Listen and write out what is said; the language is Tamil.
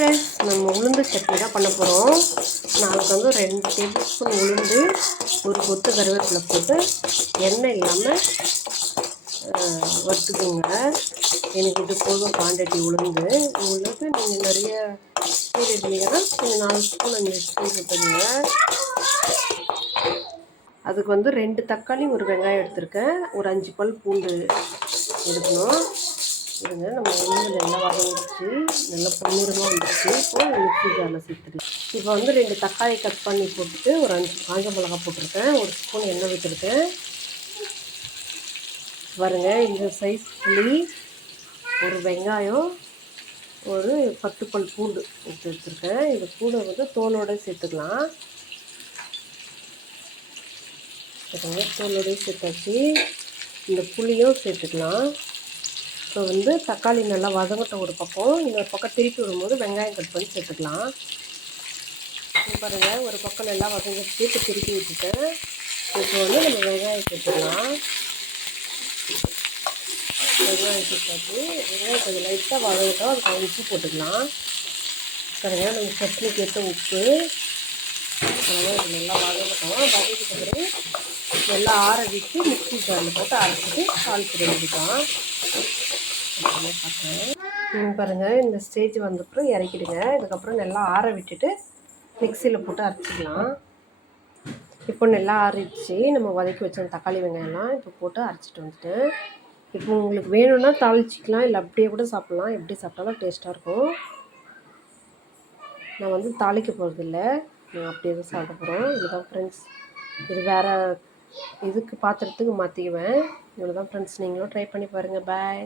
ஃப்ரெண்ட்ஸ், நம்ம உளுந்து சட்னி தான் பண்ண போகிறோம். நாளைக்கு வந்து 2 டேபிள் ஸ்பூன் உளுந்து, ஒரு கொத்து கருவேப்பிலை போட்டு எண்ணெய் இல்லாமல் வறுத்துக்குங்க. எனக்கு இது போதும் குவான்டிட்டி உளுந்து. உங்களுக்கு நீங்கள் நிறைய ஸ்பூன் எடுத்தீங்கன்னா நீங்கள் 4 ஸ்பூன் 5 ஸ்பூன் போட்டுங்க. அதுக்கு வந்து 2 தக்காளி, ஒரு வெங்காயம் எடுத்திருக்கேன். ஒரு 5 பல் பூண்டு எடுக்கணும். இருங்க, நம்ம உளுந்து நல்லா வதங்கிடுச்சு, நல்லா பொன்னிறமாக வந்துடுச்சு. இப்போ மிக்ஸி ஜாரில் சேர்த்துட்டு இப்போ வந்து 2 தக்காளி கட் பண்ணி போட்டுட்டு ஒரு 5 காஞ்ச மிளகா போட்டிருக்கேன். ஒரு ஸ்பூன் எண்ணெய் விட்டுருக்கேன். பாருங்க, இந்த சைஸ் புளி, ஒரு வெங்காயம், ஒரு 10 பல் பூண்டு எடுத்துருக்கேன். இந்த பூண்டை வந்து தோலோடு சேர்த்துக்கலாம். தோலோடய சேர்த்தாச்சு. இந்த புளியும் சேர்த்துக்கலாம். இப்போ வந்து தக்காளி நல்லா வதங்கட்டும் ஒரு பக்கம். இன்னொரு பக்கம் திருப்பி விடும்போது வெங்காயம் கட் பண்ணி சேர்த்துக்கலாம். பாருங்கள், ஒரு பக்கம் நல்லா வதங்கிட்டு இப்போ திருப்பி விட்டுட்டேன். இப்போ வந்து நம்ம வெங்காயம் சேர்த்துக்கலாம். வெங்காயம் சேர்த்தாச்சு. வெங்காயம் கொஞ்சம் லைட்டாக வதங்கட்டும். அதுக்கு உப்பு போட்டுக்கலாம். பாருங்கள், நம்ம சட்னிக்கு ஏற்ற உப்பு. அதனால் நல்லா வதங்கட்டும். வதக்கிட்ட பிறகு நல்லா ஆற விட்டு மிக்ஸி ஜாரில் போட்டு அரைச்சிட்டு தாளிச்சிட வேண்டியதான். பார்க்குறேன் பாருங்கள், இந்த ஸ்டேஜ் வந்தப்புறம் இறக்கிடுங்க. இதுக்கப்புறம் நல்லா ஆற விட்டுட்டு மிக்சியில் போட்டு அரைச்சிக்கலாம். இப்போ நல்லா ஆறிடுச்சு. நம்ம வதக்கி வச்ச தக்காளி வெங்காயம்லாம் இப்போ போட்டு அரைச்சிட்டு வந்துட்டேன். இப்போ உங்களுக்கு வேணும்னா தாளிச்சிக்கலாம், இல்லை அப்படியே கூட சாப்பிட்லாம். எப்படி சாப்பிட்டாலும் டேஸ்ட்டாக இருக்கும். நான் வந்து தாளிக்க போகிறதில்ல, நான் அப்படியே தான் சாப்பிட போகிறோம். இதுதான் ஃப்ரெண்ட்ஸ். இது வேறு இதுக்கு பாத்திரத்துக்கு மாற்றிக்குவேன். இவ்வளோ தான் ஃப்ரெண்ட்ஸ். நீங்களும் ட்ரை பண்ணி பாருங்கள். பாய்.